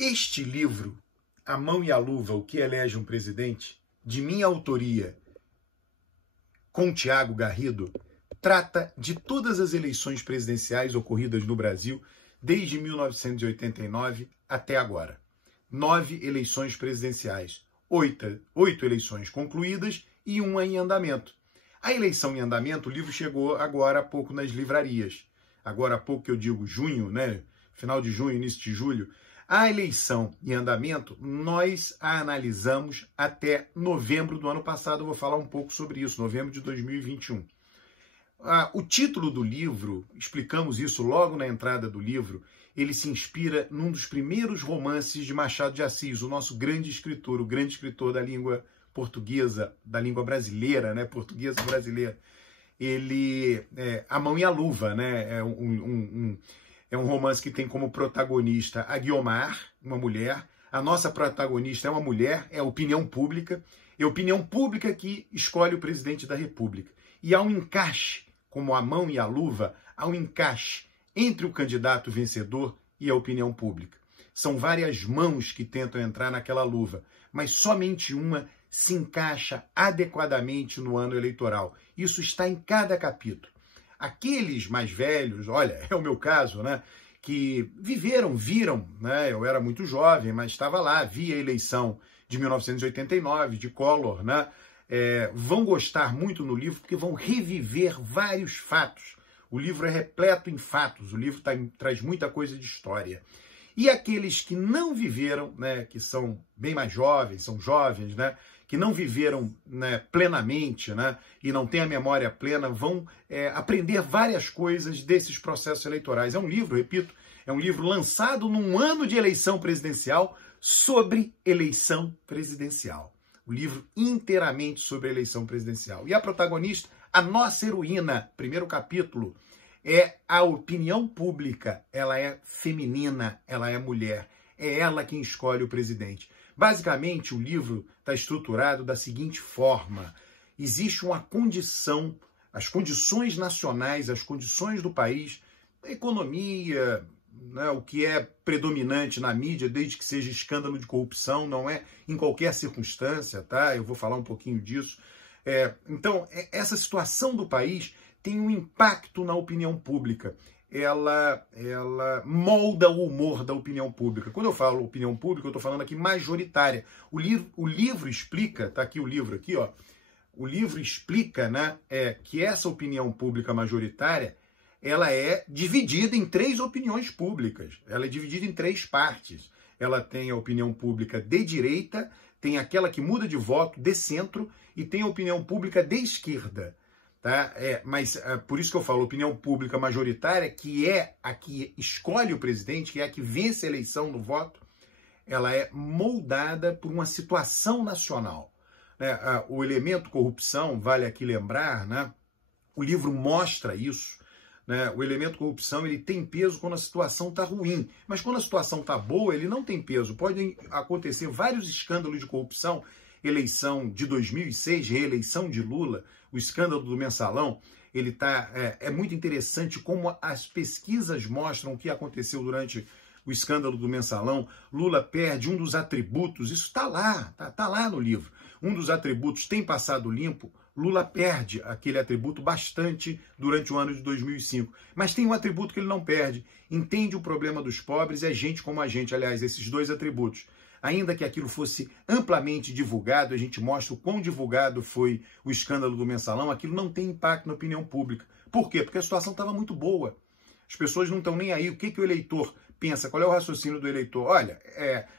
Este livro, A Mão e a Luva, O que elege um presidente, de minha autoria, com Tiago Garrido, trata de todas as eleições presidenciais ocorridas no Brasil desde 1989 até agora. 9 eleições presidenciais, 8 eleições concluídas e 1 em andamento. A eleição em andamento, o livro chegou agora há pouco nas livrarias. Agora há pouco que eu digo junho, né? Final de junho, início de julho. A eleição em andamento, nós a analisamos até novembro do ano passado. Eu vou falar um pouco sobre isso, novembro de 2021. O título do livro, explicamos isso logo na entrada do livro, ele se inspira num dos primeiros romances de Machado de Assis, o nosso grande escritor, o grande escritor da língua portuguesa, da língua brasileira, né? Portuguesa brasileira. Ele, A Mão e a Luva, né? É um romance que tem como protagonista a Guiomar, uma mulher. A nossa protagonista é uma mulher, é a opinião pública. É a opinião pública que escolhe o presidente da República. E há um encaixe, como a mão e a luva, há um encaixe entre o candidato vencedor e a opinião pública. São várias mãos que tentam entrar naquela luva, mas somente uma se encaixa adequadamente no ano eleitoral. Isso está em cada capítulo. Aqueles mais velhos, olha, é o meu caso, né, que viram, né, eu era muito jovem, mas estava lá, vi a eleição de 1989, de Collor, né, vão gostar muito no livro porque vão reviver vários fatos. O livro é repleto em fatos, o livro traz muita coisa de história. E aqueles que não viveram, né, que são bem mais jovens, são jovens, né, que não viveram, né, plenamente, né, e não têm a memória plena, vão aprender várias coisas desses processos eleitorais. É um livro, repito, é um livro lançado num ano de eleição presidencial sobre eleição presidencial. O livro inteiramente sobre a eleição presidencial. E a protagonista, a nossa heroína, primeiro capítulo, é a opinião pública. Ela é feminina, ela é mulher. É ela quem escolhe o presidente. Basicamente, o livro está estruturado da seguinte forma. Existe uma condição, as condições nacionais, as condições do país, a economia, né, o que é predominante na mídia, desde que seja escândalo de corrupção, não é em qualquer circunstância, tá? Eu vou falar um pouquinho disso. Então, essa situação do país tem um impacto na opinião pública. Ela molda o humor da opinião pública. Quando eu falo opinião pública, eu estou falando aqui majoritária. O livro explica, tá aqui o livro aqui, ó. O livro explica, né, que essa opinião pública majoritária, ela é dividida em 3 opiniões públicas. Ela é dividida em 3 partes. Ela tem a opinião pública de direita, tem aquela que muda de voto, de centro, e tem a opinião pública de esquerda. Tá? Mas por isso que eu falo opinião pública majoritária, que é a que escolhe o presidente, que é a que vence a eleição no voto, ela é moldada por uma situação nacional. Né? O elemento corrupção, vale aqui lembrar, né? O livro mostra isso. Né? O elemento corrupção, ele tem peso quando a situação está ruim, mas quando a situação está boa, ele não tem peso. Podem acontecer vários escândalos de corrupção, eleição de 2006, reeleição de Lula, o escândalo do Mensalão, ele é muito interessante como as pesquisas mostram o que aconteceu durante o escândalo do Mensalão. Lula perde um dos atributos, isso está lá, tá lá no livro. Um dos atributos tem passado limpo, Lula perde aquele atributo bastante durante o ano de 2005. Mas tem um atributo que ele não perde, entende o problema dos pobres, é gente como a gente, aliás, esses 2 atributos. Ainda que aquilo fosse amplamente divulgado, a gente mostra o quão divulgado foi o escândalo do Mensalão, aquilo não tem impacto na opinião pública. Por quê? Porque a situação estava muito boa. As pessoas não estão nem aí. O que o eleitor pensa? Qual é o raciocínio do eleitor? Olha,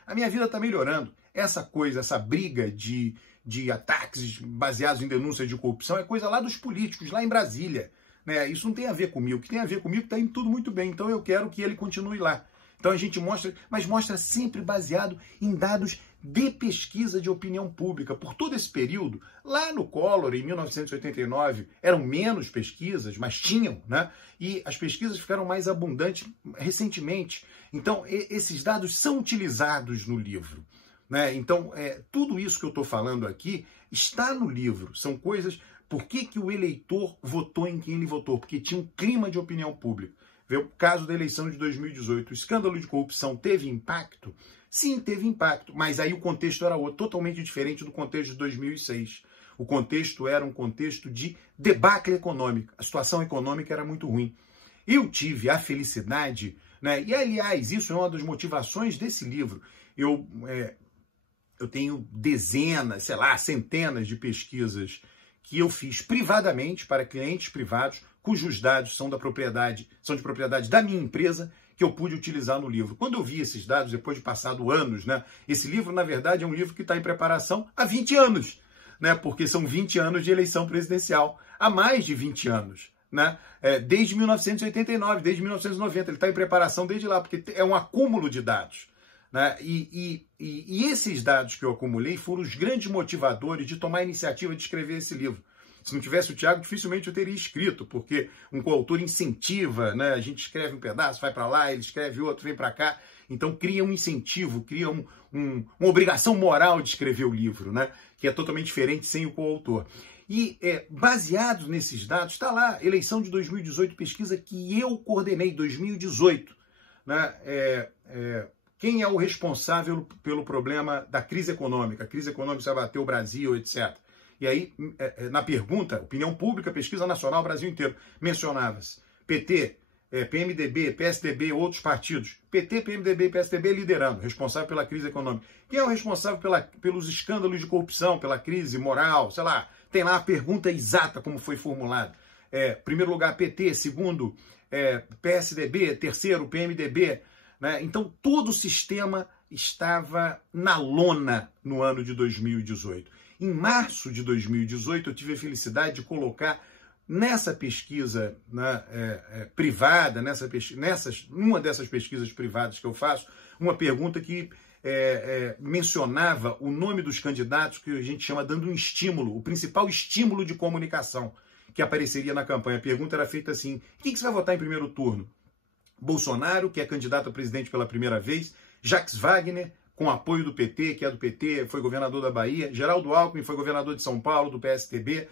a minha vida está melhorando. Essa coisa, essa briga de ataques baseados em denúncias de corrupção é coisa lá dos políticos, lá em Brasília. Né? Isso não tem a ver comigo. O que tem a ver comigo está indo tudo muito bem. Então eu quero que ele continue lá. Então a gente mostra, mas mostra sempre baseado em dados de pesquisa de opinião pública. Por todo esse período, lá no Collor, em 1989, eram menos pesquisas, mas tinham, né? E as pesquisas ficaram mais abundantes recentemente. Então esses dados são utilizados no livro. Né? Então tudo isso que eu estou falando aqui está no livro. São coisas... Por que o eleitor votou em quem ele votou? Porque tinha um clima de opinião pública. Vê o caso da eleição de 2018. O escândalo de corrupção teve impacto? Sim, teve impacto, mas aí o contexto era outro, totalmente diferente do contexto de 2006. O contexto era um contexto de debacle econômico. A situação econômica era muito ruim. Eu tive a felicidade, né? E aliás, isso é uma das motivações desse livro. Eu tenho dezenas, sei lá, centenas de pesquisas que eu fiz privadamente para clientes privados, cujos dados são de propriedade da minha empresa, que eu pude utilizar no livro. Quando eu vi esses dados, depois de passado anos, né? Esse livro, na verdade, é um livro que está em preparação há 20 anos, né? Porque são 20 anos de eleição presidencial, há mais de 20 anos, né? Desde 1989, desde 1990, ele está em preparação desde lá, porque é um acúmulo de dados, né? E esses dados que eu acumulei foram os grandes motivadores de tomar a iniciativa de escrever esse livro. Se não tivesse o Tiago, dificilmente eu teria escrito, porque um coautor incentiva, né? A gente escreve um pedaço, vai para lá, ele escreve outro, vem para cá. Então cria um incentivo, cria uma obrigação moral de escrever o livro, né? Que é totalmente diferente sem o coautor. E baseado nesses dados, está lá, eleição de 2018, pesquisa que eu coordenei, 2018. Né? Quem é o responsável pelo problema da crise econômica? A crise econômica se abateu o Brasil, etc. E aí, na pergunta, opinião pública, pesquisa nacional, Brasil inteiro, mencionava-se PT, PMDB, PSDB, outros partidos. PT, PMDB e PSDB liderando, responsável pela crise econômica. Quem é o responsável pelos escândalos de corrupção, pela crise moral, sei lá, tem lá a pergunta exata como foi formulada. Primeiro lugar, PT, segundo, PSDB, terceiro, PMDB. Né? Então, todo o sistema estava na lona no ano de 2018. Em março de 2018, eu tive a felicidade de colocar nessa pesquisa, né, privada, numa dessas pesquisas privadas que eu faço, uma pergunta que mencionava o nome dos candidatos que a gente chama dando um estímulo, o principal estímulo de comunicação que apareceria na campanha. A pergunta era feita assim: quem que você vai votar em primeiro turno? Bolsonaro, que é candidato a presidente pela primeira vez, Jacques Wagner, com apoio do PT, que é do PT, foi governador da Bahia, Geraldo Alckmin, foi governador de São Paulo, do PSTB,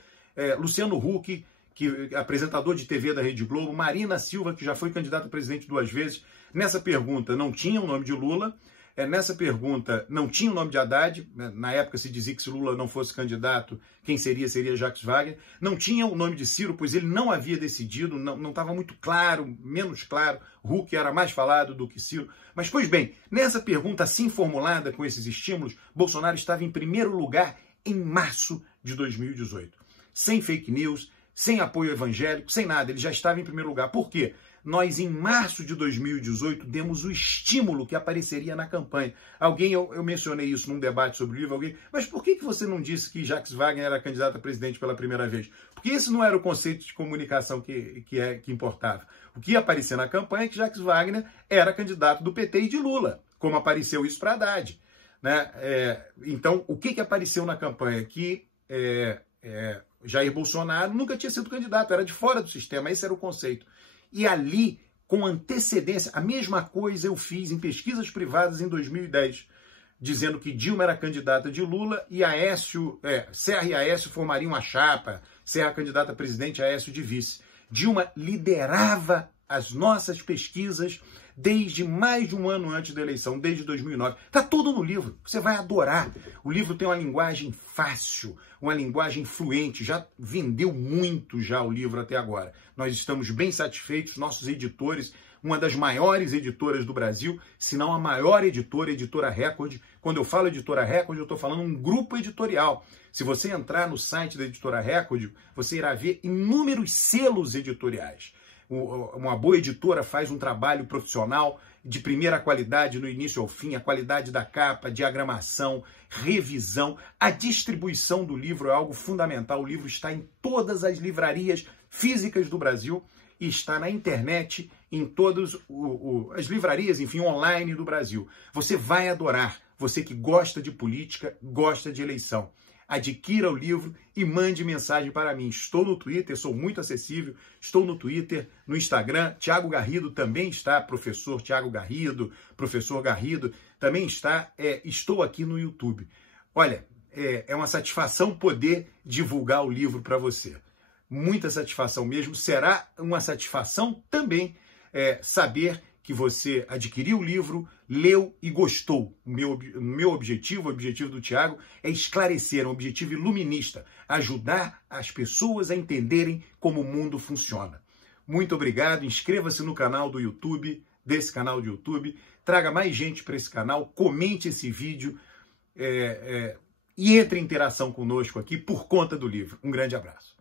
Luciano Huck, que é apresentador de TV da Rede Globo, Marina Silva, que já foi candidata a presidente 2 vezes. Nessa pergunta não tinha o nome de Lula, nessa pergunta não tinha o nome de Haddad, na época se dizia que se Lula não fosse candidato, quem seria Jacques Wagner. Não tinha o nome de Ciro, pois ele não havia decidido, não estava muito claro, menos claro, Huck era mais falado do que Ciro. Mas, pois bem, nessa pergunta assim formulada, com esses estímulos, Bolsonaro estava em primeiro lugar em março de 2018. Sem fake news, sem apoio evangélico, sem nada, ele já estava em primeiro lugar. Por quê? Nós, em março de 2018, demos o estímulo que apareceria na campanha. Eu mencionei isso num debate sobre o livro, mas por que você não disse que Jacques Wagner era candidato a presidente pela primeira vez? Porque esse não era o conceito de comunicação que importava. O que ia aparecer na campanha é que Jacques Wagner era candidato do PT e de Lula, como apareceu isso para Haddad. Né? Então, o que apareceu na campanha? Que Jair Bolsonaro nunca tinha sido candidato, era de fora do sistema, esse era o conceito. E ali, com antecedência, a mesma coisa eu fiz em pesquisas privadas em 2010, dizendo que Dilma era candidata de Lula e Serra e Aécio formariam uma chapa, Serra candidata a presidente, Aécio de vice. Dilma liderava as nossas pesquisas desde mais de um ano antes da eleição, desde 2009. Está tudo no livro, você vai adorar. O livro tem uma linguagem fácil, uma linguagem fluente, já vendeu muito já o livro até agora. Nós estamos bem satisfeitos, nossos editores, uma das maiores editoras do Brasil, se não a maior editora, Editora Record. Quando eu falo Editora Record, eu estou falando um grupo editorial. Se você entrar no site da Editora Record, você irá ver inúmeros selos editoriais. Uma boa editora faz um trabalho profissional de primeira qualidade no início ao fim, a qualidade da capa, diagramação, revisão, a distribuição do livro é algo fundamental. O livro está em todas as livrarias físicas do Brasil e está na internet, em todas as livrarias, enfim, online do Brasil. Você vai adorar, você que gosta de política, gosta de eleição. Adquira o livro e mande mensagem para mim. Estou no Twitter, sou muito acessível. Estou no Twitter, no Instagram. Tiago Garrido também está, professor Tiago Garrido, professor Garrido, também está. Estou aqui no YouTube. Olha, é uma satisfação poder divulgar o livro para você. Muita satisfação mesmo. Será uma satisfação também saber que você adquiriu o livro, leu e gostou. O meu objetivo, o objetivo do Thiago, é esclarecer, um objetivo iluminista, ajudar as pessoas a entenderem como o mundo funciona. Muito obrigado, inscreva-se no canal do YouTube, desse canal do YouTube, traga mais gente para esse canal, comente esse vídeo e entre em interação conosco aqui por conta do livro. Um grande abraço.